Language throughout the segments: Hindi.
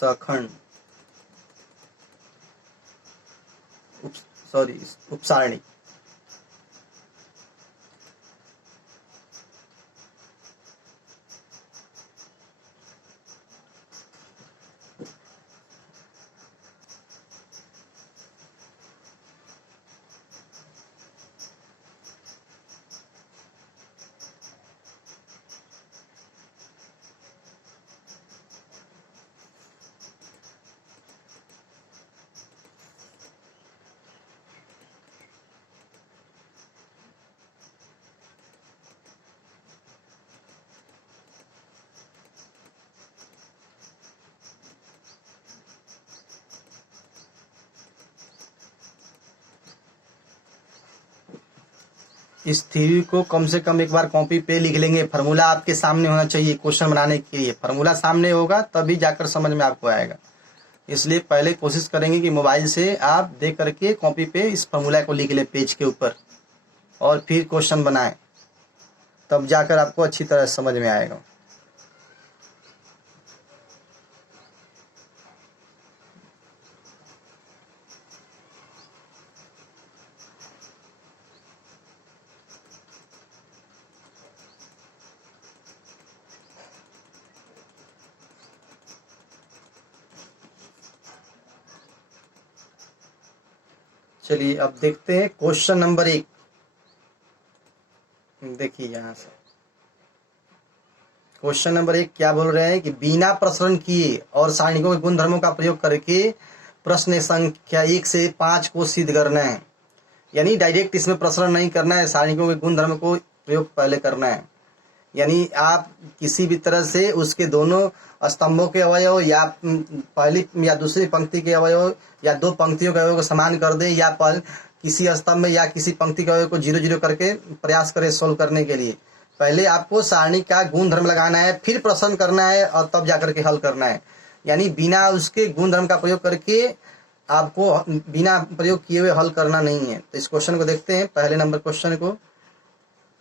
सखंड उपसारणी। इस थ्योरी को कम से कम एक बार कॉपी पे लिख लेंगे। फार्मूला आपके सामने होना चाहिए क्वेश्चन बनाने के लिए। फार्मूला सामने होगा तभी जाकर समझ में आपको आएगा। इसलिए पहले कोशिश करेंगे कि मोबाइल से आप देख करके कॉपी पे इस फार्मूला को लिख लें पेज के ऊपर और फिर क्वेश्चन बनाएं, तब जाकर आपको अच्छी तरह समझ में आएगा। चलिए अब देखते हैं क्वेश्चन नंबर 1। देखिए यहां से क्वेश्चन नंबर 1 क्या बोल रहे हैं कि बिना प्रसरण किए और सारणिकों के गुणधर्मों का प्रयोग करके प्रश्न संख्या 1 से 5 को सिद्ध करना है। यानी डायरेक्ट इसमें प्रसरण नहीं करना है, सारणिकों के गुणधर्म को प्रयोग पहले करना है। यानी आप किसी भी तरह से उसके दोनों स्तंभों के अवयव या पहली या दूसरी पंक्ति के अवयव या दो पंक्तियों के अवयव को समान कर दें, या किसी स्तंभ या किसी पंक्ति के अवयव को 0-0 करके प्रयास करें सोल्व करने के लिए। पहले आपको सारणी का गुणधर्म लगाना है, फिर प्रश्न करना है और तब जाकर के हल करना है। यानी बिना उसके गुणधर्म का प्रयोग करके आपको बिना प्रयोग किए हुए हल करना नहीं है। तो इस क्वेश्चन को देखते हैं, पहले नंबर क्वेश्चन को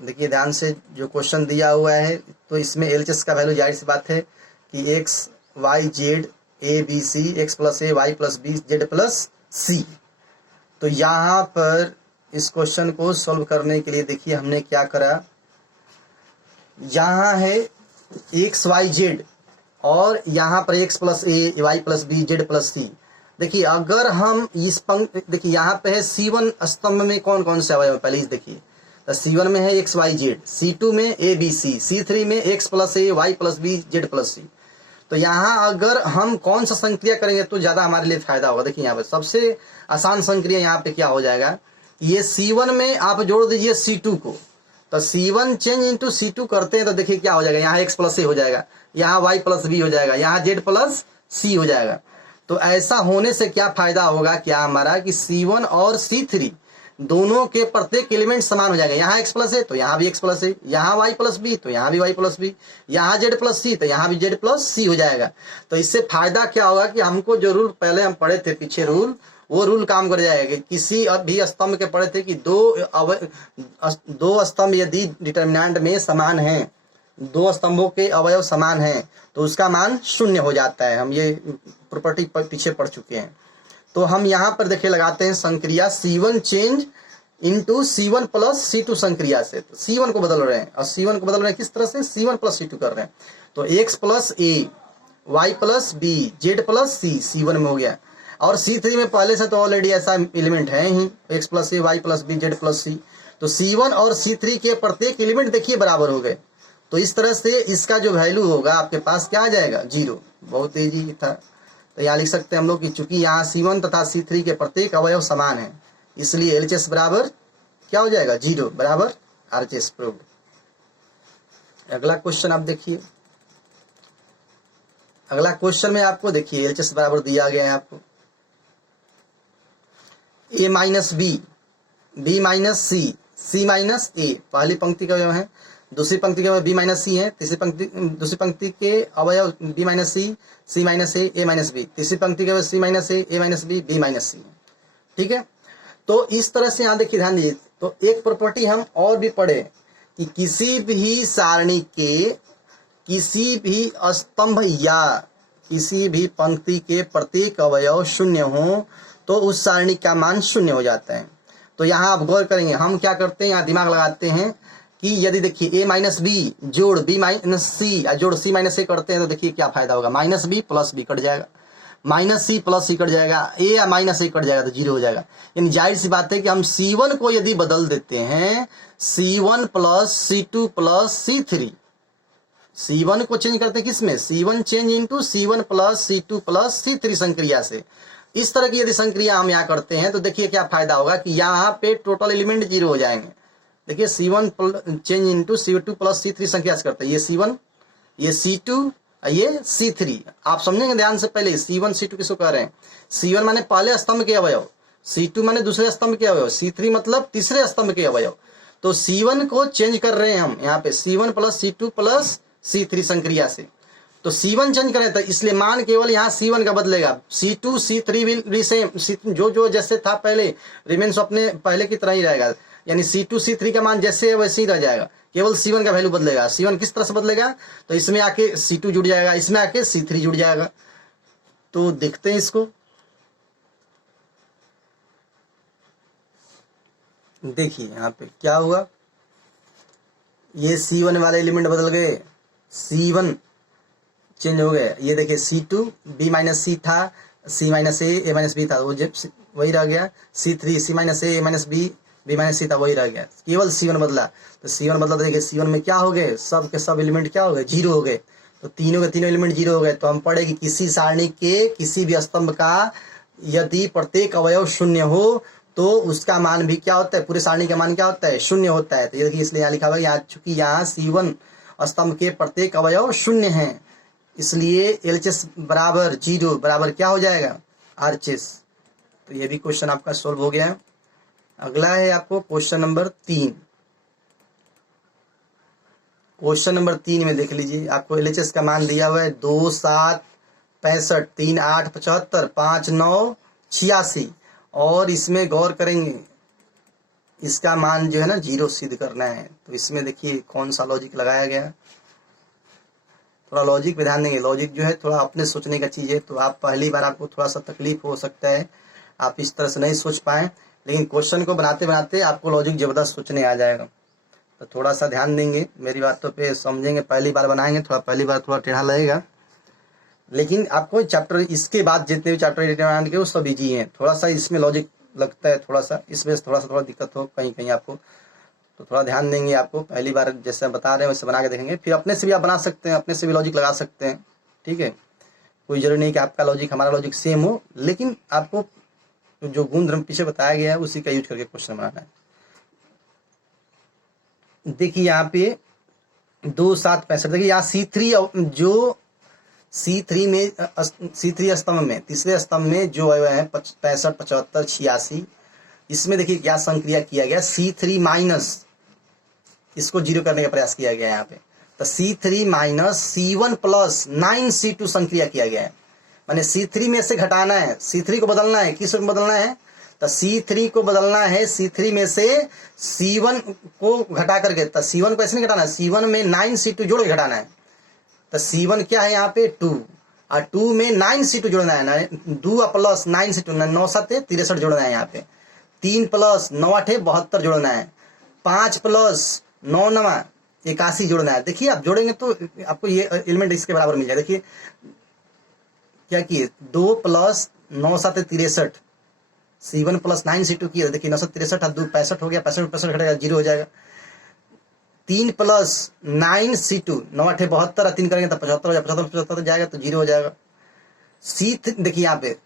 देखिए ध्यान से। जो क्वेश्चन दिया हुआ है तो इसमें एलएचएस का वैल्यू जाहिर सी बात है कि X Y Z A B C, X plus A Y plus B Z plus C. तो यहाँ पर इस क्वेश्चन को सॉल्व करने के लिए देखिए हमने क्या करा। यहाँ है एक्स वाई जेड और यहाँ पर X plus A Y plus B Z plus C. देखिए अगर हम इस देखिए यहाँ पे है C1 स्तंभ में कौन कौन से अवयव है पहले इस देखिए। तो C1 में है एक्स वाई जेड, C2 में ए बी सी, C3 में X plus A Y plus B Z plus C. तो यहाँ अगर हम कौन सा संक्रिया करेंगे तो ज्यादा हमारे लिए फायदा होगा। देखिए यहाँ पे सबसे आसान संक्रिया यहाँ पे क्या हो जाएगा, ये C1 में आप जोड़ दीजिए C2 को। तो C1 चेंज इंटू C2 करते हैं तो देखिए क्या हो जाएगा, यहाँ एक्स प्लस ए हो जाएगा, यहाँ वाई प्लस बी हो जाएगा, यहाँ जेड प्लस सी हो जाएगा। तो ऐसा होने से क्या फायदा होगा, क्या हमारा कि C1 और C3 दोनों के प्रत्येक एलिमेंट समान हो जाएगा। यहाँ एक्स प्लस है तो यहाँ भी एक्स प्लस है, यहाँ वाई प्लस बी तो यहाँ भी वाई प्लस बी, यहाँ जेड प्लस सी तो यहाँ भी जेड प्लस सी हो जाएगा। तो इससे फायदा क्या होगा कि हमको जो रूल पहले हम पढ़े थे पीछे रूल, वो रूल काम कर जाएगा। किसी भी स्तंभ के पढ़े थे कि दो स्तंभ यदि डिटर्मिनेंट में समान हैं, दो स्तंभों के अवयव समान हैं तो उसका मान 0 हो जाता है। हम ये प्रॉपर्टी पीछे पढ़ चुके हैं। तो हम यहाँ पर देखिए लगाते हैं संक्रिया C1 change into C1 plus C2 संक्रिया से। तो C1 को बदल रहे हैं और C1 को बदल रहे हैं किस तरह से, C1 प्लस C2 कर रहे हैं। तो X plus A Y plus B Z plus C C1 में हो गया, और C3 में पहले से तो ऑलरेडी ऐसा एलिमेंट है ही, X plus A Y plus B Z plus C. तो C1 और C3 के प्रत्येक एलिमेंट देखिए बराबर हो गए। तो इस तरह से इसका जो वैल्यू होगा आपके पास क्या आ जाएगा, 0। बहुत इजी था। तो यहाँ लिख सकते हैं हम लोग कि चूंकि यहाँ C1 तथा C3 के प्रत्येक अवयव समान है इसलिए LHS बराबर क्या हो जाएगा, 0 बराबर RHS प्रूव्ड। अगला क्वेश्चन आप देखिए। अगला क्वेश्चन में आपको देखिए LHS बराबर दिया गया है आपको A minus B, B minus C, C minus A. पहली पंक्ति का अवयव है, दूसरी पंक्ति के अवयव बी माइनस सी है, दूसरी पंक्ति के अवयव B minus C, C minus ए माइनस बी, तीसरी पंक्ति के अवयव सी माइनस ए माइनस बी माइनस सी। ठीक है, तो इस तरह से यहाँ देखिए ध्यान दीजिए। तो एक प्रॉपर्टी हम और भी पढ़े कि किसी भी सारणी के किसी भी स्तंभ या किसी भी पंक्ति के प्रत्येक अवयव शून्य हो तो उस सारणी का मान शून्य हो जाता है। तो यहाँ आप गौर करेंगे, हम क्या करते हैं, यहाँ दिमाग लगाते हैं कि यदि देखिए a माइनस बी जोड़ b माइनस सी जोड़ c माइनस ए करते हैं तो देखिए क्या फायदा होगा, minus B plus B cut जाएगा, minus C plus C cut जाएगा, ए या माइनस ए कट जाएगा तो जीरो हो जाएगा। यानी जाहिर सी बात है कि हम C1 को यदि बदल देते हैं C1 plus C2 plus C3, C1 को चेंज करते हैं किसमें, C1 change into C1 plus C2 plus C3 संक्रिया से। इस तरह की यदि संक्रिया हम यहाँ करते हैं तो देखिए क्या फायदा होगा कि यहाँ पे टोटल एलिमेंट जीरो हो जाएंगे। देखिए C1 change into C2 plus C3 संख्या से करते हैं, ये C1 ये C2 ये C3। आप समझेंगे ध्यान से, पहले C1 C2 किसको कह रहे हैं, C1 माने पहले स्तंभ के अवयव, C2 माने दूसरे स्तंभ के अवयव, C3 मतलब तीसरे स्तंभ के अवयव। तो C1 को चेंज कर रहे हैं हम यहाँ पे C1 plus C2 plus C3 संक्रिया से। तो C1 चेंज करें तो इसलिए मान केवल यहाँ C1 का बदलेगा, C2 C3 will be same, जो जैसे था पहले रिमेन्स अपने पहले की तरह ही रहेगा। यानी C2 C3 का मान जैसे है वैसे ही रह जाएगा, केवल C1 का वैल्यू बदलेगा। C1 किस तरह से बदलेगा, तो इसमें आके C2 जुड़ जाएगा, इसमें आके C3 जुड़ जाएगा। तो देखते हैं इसको, देखिए यहाँ पे क्या हुआ, ये C1 वाले एलिमेंट बदल गए, C1 चेंज हो गए, ये देखिए C2 B माइनस सी था, C माइनस ए माइनस बी था, वो जब वही रह गया, C3 C माइनस ए माइनस बी B माइनस सी था वही रह गया, केवल C1 बदला। तो C1 बदला तो देखिए C1 में क्या हो गए, सब के सब एलिमेंट क्या हो गए, जीरो हो गए। तो तीनों के तीनों एलिमेंट जीरो हो गए। तो हम पढ़े कि किसी सारणी के किसी भी स्तंभ का यदि प्रत्येक अवयव शून्य हो तो उसका मान भी क्या होता है, पूरे सारणी का मान क्या होता है, शून्य होता है। तो ये देखिए इसलिए यहाँ लिखा हुआ है, यहाँ चूंकि यहाँ C1 स्तंभ के प्रत्येक अवयव शून्य हैं इसलिए LHS बराबर जीरो बराबर क्या हो जाएगा, RHS। तो ये भी क्वेश्चन आपका सोल्व हो गया। अगला है आपको क्वेश्चन नंबर 3। क्वेश्चन नंबर 3 में देख लीजिए, आपको LHS का मान दिया हुआ है 2 7 65 3 8 75 5 9 86 और इसमें गौर करेंगे इसका मान जो है ना जीरो सिद्ध करना है। तो इसमें देखिए कौन सा लॉजिक लगाया गया, थोड़ा लॉजिक पे ध्यान देंगे। लॉजिक जो है थोड़ा अपने सोचने का चीज़ है, तो आप पहली बार आपको थोड़ा सा तकलीफ हो सकता है, आप इस तरह से नहीं सोच पाएँ, लेकिन क्वेश्चन को बनाते बनाते आपको लॉजिक ज़बरदस्त सोचने आ जाएगा। तो थोड़ा सा ध्यान देंगे, मेरी बातों पे समझेंगे, पहली बार बनाएंगे थोड़ा, पहली बार थोड़ा टेढ़ा लगेगा, लेकिन आपको चैप्टर इसके बाद जितने भी चैप्टर के वो सब ईजी हैं। थोड़ा सा इसमें लॉजिक लगता है, थोड़ा सा इसमें थोड़ा दिक्कत हो कहीं कहीं आपको, तो थोड़ा ध्यान देंगे। आपको पहली बार जैसे बता रहे हैं वैसे बना के देखेंगे, फिर अपने से भी आप बना सकते हैं, अपने से भी लॉजिक लगा सकते हैं, ठीक है। कोई जरूरी नहीं कि आपका लॉजिक हमारा लॉजिक सेम हो, लेकिन आपको जो गुण धर्म पीछे बताया गया है उसी का यूज करके क्वेश्चन बनाना है। देखिए यहाँ पे 2 7 65, देखिए यहाँ C3 जो C3 में C3 स्तंभ में तीसरे स्तंभ में जो अवयव है 65 75 86, इसमें देखिए क्या संक्रिया किया गया, C3 माइनस इसको जीरो करने का प्रयास किया गया है यहाँ पे। तो C3 minus C1 plus 9C2 संक्रिया किया गया है, माने C3 में से घटाना है, C3 को बदलना है, किस में बदलना है, तो C3 को बदलना है, C3 में से C1 को घटा करके, तो C1 को ऐसे नहीं घटाना है, C1 में 9C2 जोड़ के घटाना है। तो C1 क्या है यहाँ पे 2 और 2 में 9C2 जोड़ना है, 2 प्लस 9C2 9 7 63 जोड़ना है, यहाँ पे 3 प्लस 9 8 72 जोड़ना है, 5 प्लस 9 9 81 जोड़ना है। देखिए आप जोड़ेंगे तो आपको ये एलिमेंट इसके बराबर मिल जाए। देखिए क्या किए, 2 प्लस 9 7 63, C1 प्लस 9C2 किया, देखिए 9 7 63 2 65 हो गया, 65 65 घटेगा जीरो हो जाएगा। 3 प्लस 9C2 9 8 72 3 करेंगे तो 75 हो जाएगा, 75 जाएगा तो जीरो हो जाएगा। देखिए यहाँ पे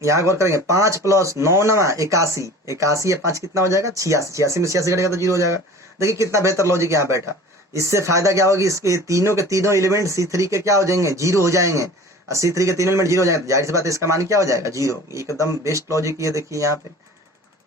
यहाँ गौर करेंगे, 5 प्लस 9 9 81 81 या 5 कितना हो जाएगा 86, 86 में 86 घटेगा तो जीरो हो जाएगा। देखिए कितना बेहतर लॉजिक यहाँ बैठा। इससे फायदा क्या होगी, इसके तीनों के तीनों एलिमेंट C3 के क्या हो जाएंगे, जीरो हो जाएंगे, और C3 के तीनों एलिमेंट जीरो हो जाएंगे, तो जाहिर सी बात है इसका मान क्या हो जाएगा, जीरो। एकदम बेस्ट लॉजिक ये देखिए यहाँ पे,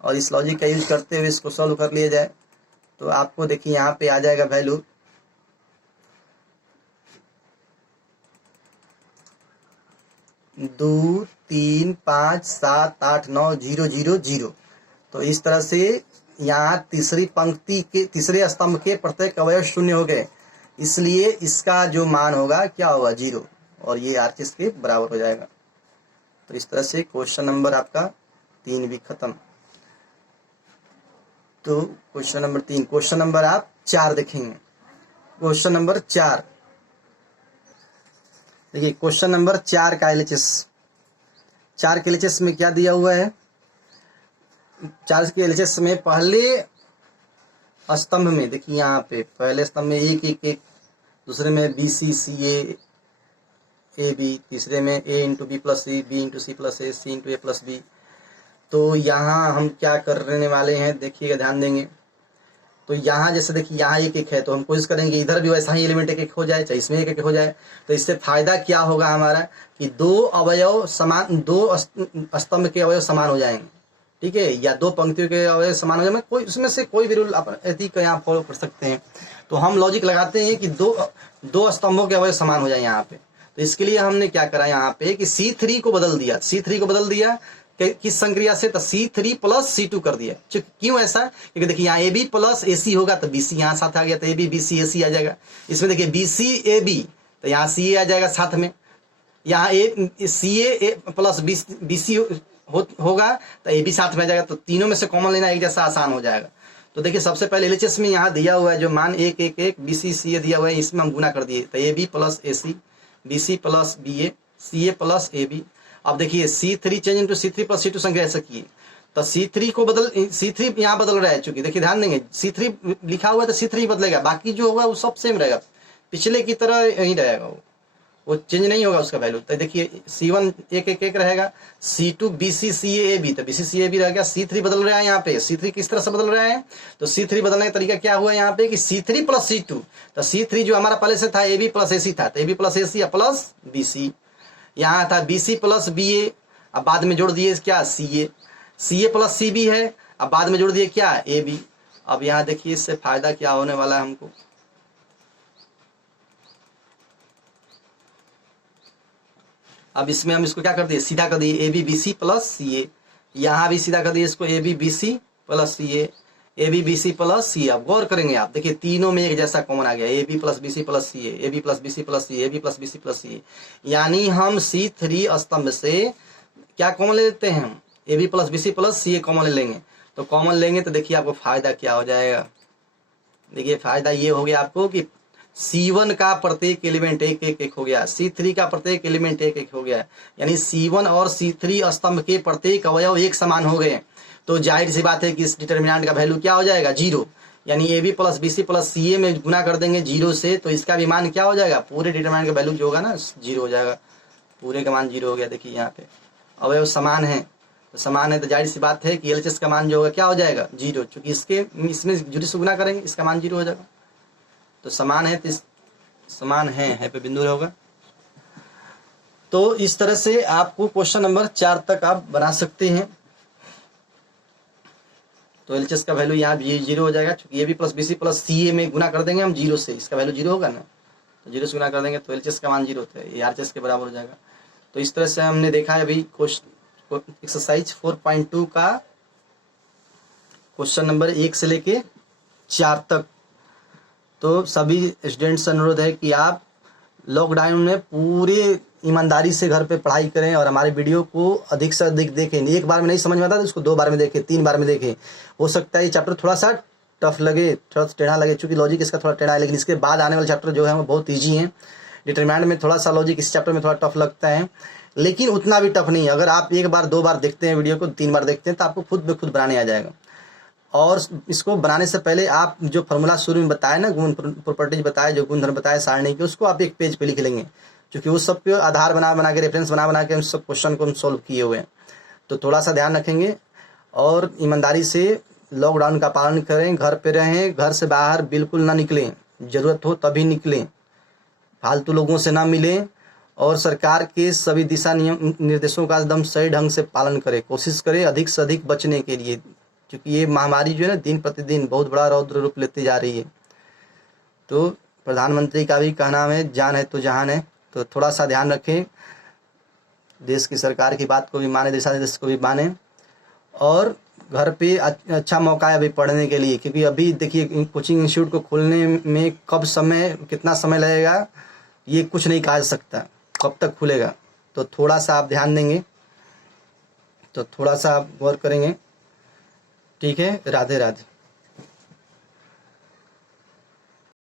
और इस लॉजिक का यूज करते हुए इसको सॉल्व कर लिया जाए तो आपको देखिए यहाँ पे आ जाएगा वैल्यू 2 3 5 7 8 9 0 0 0। तो इस तरह से यहाँ तीसरी पंक्ति के तीसरे स्तंभ के प्रत्येक अवयव शून्य हो गए, इसलिए इसका जो मान होगा क्या होगा, जीरो। और ये RHS के बराबर हो जाएगा। तो इस तरह से क्वेश्चन नंबर आपका 3 भी खत्म। तो क्वेश्चन नंबर 3, क्वेश्चन नंबर आप 4 देखेंगे। क्वेश्चन नंबर 4 देखिए, क्वेश्चन नंबर 4 का LHS, 4 के LHS में क्या दिया हुआ है। 4 के LHS में पहले स्तंभ में देखिए, यहाँ पे पहले स्तंभ में 1 1 1, दूसरे में BC CA AB, तीसरे में A into B plus C, B into C plus A, C into A plus B। तो यहाँ हम क्या करने वाले हैं, देखिएगा, ध्यान देंगे। तो यहाँ जैसे देखिए, यहाँ 1 1 है, तो हम कोशिश करेंगे इधर भी वैसा ही एलिमेंट 1 1 हो जाए, चाहे इसमें 1 1 हो जाए। तो इससे फायदा क्या होगा हमारा कि 2 अवयव समान, 2 स्तंभ के अवयव समान हो जाएंगे, ठीक है, या 2 पंक्तियों के अवयव समान हो जाएंगे। कोई उसमें से कोई भी रूल अपन का यहाँ फॉलो कर सकते हैं। तो हम लॉजिक लगाते हैं कि 2 स्तंभों के अवयव समान हो जाए यहाँ पे। तो इसके लिए हमने क्या करा यहाँ पे कि C3 को बदल दिया, C3 को बदल दिया किस संक्रिया से, तो C3 प्लस C2 कर दिया। क्यों ऐसा, क्योंकि देखिए यहाँ AB प्लस AC होगा तो BC यहाँ साथ आ गया, तो AB BC AC आ जाएगा। इसमें देखिए BC AB, तो यहाँ CA आ जाएगा साथ में। यहाँ CA प्लस BC होगा तो AB साथ में आ जाएगा। तो तीनों में से कॉमन लेना एक जैसा आसान हो जाएगा। तो देखिए, सबसे पहले LHS में यहाँ दिया हुआ है जो मान 1 1 1 BC CA दिया हुआ है, इसमें हम गुना कर दिए, तो AB plus AC, BC plus BA, CA plus AB। अब देखिए C3 change into C3 plus C2 संख्या ऐसा किए, तो C3 को C3 यहाँ बदल रहा है। चूंकि देखिए ध्यान देंगे, C3 लिखा हुआ है तो C3 बदलेगा, बाकी जो होगा वो सब सेम रहेगा, पिछले की तरह ही रहेगा, वो चेंज नहीं होगा उसका वैल्यू। तो देखिए C1 1 1 1 रहेगा, C2 BC CA AB, तो BC CA AB रहेगा। C3 बदल रहा है यहाँ पे, C3 किस तरह से बदल रहा है, तो C3 बदलने का तरीका क्या हुआ यहाँ पे कि C3 प्लस C2, तो C3 जो हमारा पहले से था AB प्लस AC था, तो AB plus AC plus BC, यहाँ था BC प्लस BA, अब बाद में जोड़ दिए क्या CA, CA प्लस CB है, अब बाद में जोड़ दिए क्या AB। अब यहाँ देखिए इससे फायदा क्या होने वाला है हमको, अब इसमें हम इसको क्या कर दिए, सीधा कर दिए AB BC प्लस CA, यहाँ भी सीधा कर दिए इसको AB BC plus CA, AB BC plus CA। अब गौर करेंगे आप, देखिए तीनों में एक जैसा कॉमन आ गया, AB plus BC plus CA, AB plus BC plus CA, AB plus BC plus CA। यानी हम C3 स्तंभ से क्या कॉमन ले लेते हैं, हम AB plus BC plus CA common ले लेंगे। तो कॉमन लेंगे तो देखिए आपको फायदा क्या हो जाएगा, देखिए फायदा ये हो गया आपको कि C1 का प्रत्येक एलिमेंट 1 1 1 हो गया, C3 का प्रत्येक एलिमेंट 1 1 हो गया, यानी C1 और C3 स्तंभ के प्रत्येक अवयव एक समान हो गए। तो जाहिर सी बात है कि इस डिटर्मिनेंट का वैल्यू क्या हो जाएगा, 0। यानी AB plus BC plus CA में गुना कर देंगे 0 से, तो इसका भी मान क्या हो जाएगा, पूरे डिटर्मिनेंट का वैल्यू जो होगा ना 0 हो जाएगा, पूरे का मान 0 हो गया। देखिए यहाँ पे अवयव समान है, तो समान है तो जाहिर सी बात है कि LHS का मान जो होगा क्या हो जाएगा, 0, चूंकि इसमें 0 से गुना करेंगे, इसका मान 0 हो जाएगा। तो समान है तो समान है पे बिंदु होगा। तो इस तरह से आपको क्वेश्चन नंबर 4 तक आप बना सकते हैं। तो LHS का वैल्यू यहाँ 0 हो जाएगा, क्योंकि AB plus BC plus CA में गुना कर देंगे हम 0 से, इसका वैल्यू 0 होगा ना, तो 0 से गुना कर देंगे तो LHS का मान 0 होता है, ये RHS के बराबर हो जाएगा। तो इस तरह से हमने देखा है अभी एक्सरसाइज 4.2 का क्वेश्चन नंबर 1 से लेके 4 तक। तो सभी स्टूडेंट्स से अनुरोध है कि आप लॉकडाउन में पूरे ईमानदारी से घर पे पढ़ाई करें और हमारे वीडियो को अधिक से अधिक देखें। एक बार में नहीं समझ में आता तो उसको 2 बार में देखें, 3 बार में देखें। हो सकता है ये चैप्टर थोड़ा सा टफ लगे, थोड़ा टेढ़ा लगे, चूंकि लॉजिक इसका थोड़ा टेढ़ा है, लेकिन इसके बाद आने वाले चैप्टर जो है वो बहुत ईजी हैं। डिटरमिनेंट में थोड़ा सा लॉजिक इस चैप्टर में थोड़ा टफ लगता है, लेकिन उतना भी टफ नहीं है। अगर आप 1 बार 2 बार देखते हैं वीडियो को, 3 बार देखते हैं, तो आपको खुद ब खुद बनाने आ जाएगा। और इसको बनाने से पहले आप जो फॉर्मूला शुरू में बताया ना, गुण प्रॉपर्टीज बताए, जो गुणधर्म बताए सारणी के, उसको आप एक पेज पे लिख लेंगे, क्योंकि उस सब पे आधार बना के रेफरेंस बना के हम सब क्वेश्चन को हम सॉल्व किए हुए हैं। तो थोड़ा सा ध्यान रखेंगे और ईमानदारी से लॉकडाउन का पालन करें, घर पे रहें, घर से बाहर बिल्कुल ना निकलें, ज़रूरत हो तभी निकलें, फालतू लोगों से ना मिलें, और सरकार के सभी दिशा निर्देशों का एकदम सही ढंग से पालन करें। कोशिश करें अधिक से अधिक बचने के लिए, क्योंकि ये महामारी जो है ना दिन प्रतिदिन बहुत बड़ा रौद्र रूप लेते जा रही है। तो प्रधानमंत्री का भी कहना है, जान है तो जहान है। तो थोड़ा सा ध्यान रखें, देश की सरकार की बात को भी माने, दिशा निर्देश को भी माने, और घर पे अच्छा मौका है अभी पढ़ने के लिए, क्योंकि अभी देखिए कोचिंग इंस्टीट्यूट को खोलने में कब समय कितना समय लगेगा ये कुछ नहीं कहा जा सकता। कब तक खुलेगा, तो थोड़ा सा आप ध्यान देंगे, तो थोड़ा सा आप गौर करेंगे। ठीक है, राधे राधे।